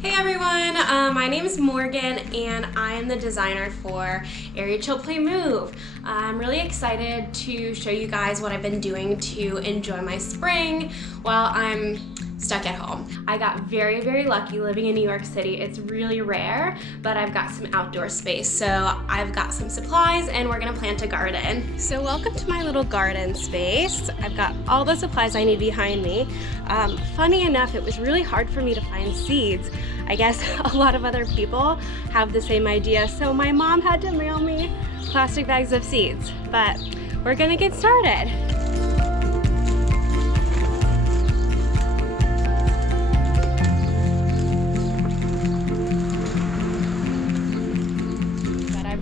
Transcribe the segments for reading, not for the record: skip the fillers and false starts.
Hey everyone, my name is Morgan and I am the designer for Area Chill Play Move. I'm really excited to show you guys what I've been doing to enjoy my spring while I'm stuck at home. I got very, very lucky living in New York City. It's really rare, but I've got some outdoor space. So I've got some supplies and we're gonna plant a garden. So welcome to my little garden space. I've got all the supplies I need behind me. Funny enough, it was really hard for me to find seeds. I guess a lot of other people have the same idea. So my mom had to mail me plastic bags of seeds, but we're gonna get started.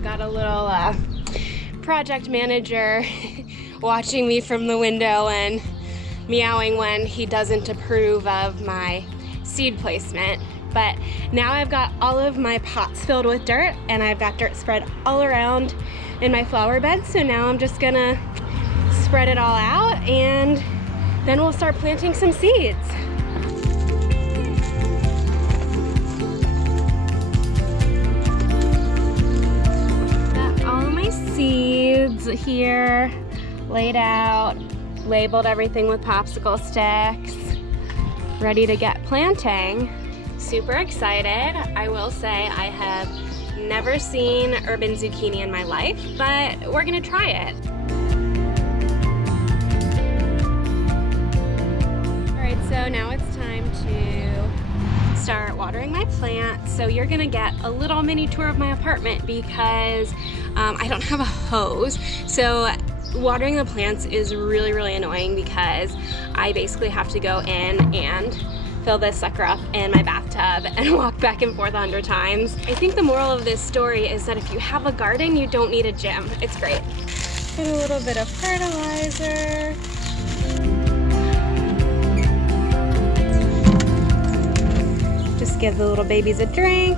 Got a little project manager watching me from the window and meowing when he doesn't approve of my seed placement. But now I've got all of my pots filled with dirt and I've got dirt spread all around in my flower bed. So now I'm just gonna spread it all out and then we'll start planting some seeds. Seeds here laid out, labeled everything with popsicle sticks, ready to get planting. Super excited. I will say I have never seen urban zucchini in my life, but we're gonna try it. All right, so now it's time to start watering my plants. So you're gonna get a little mini tour of my apartment because I don't have a hose. So watering the plants is really, really annoying because I basically have to go in and fill this sucker up in my bathtub and walk back and forth 100 times. I think the moral of this story is that if you have a garden, you don't need a gym. It's great. Put a little bit of fertilizer. Just give the little babies a drink.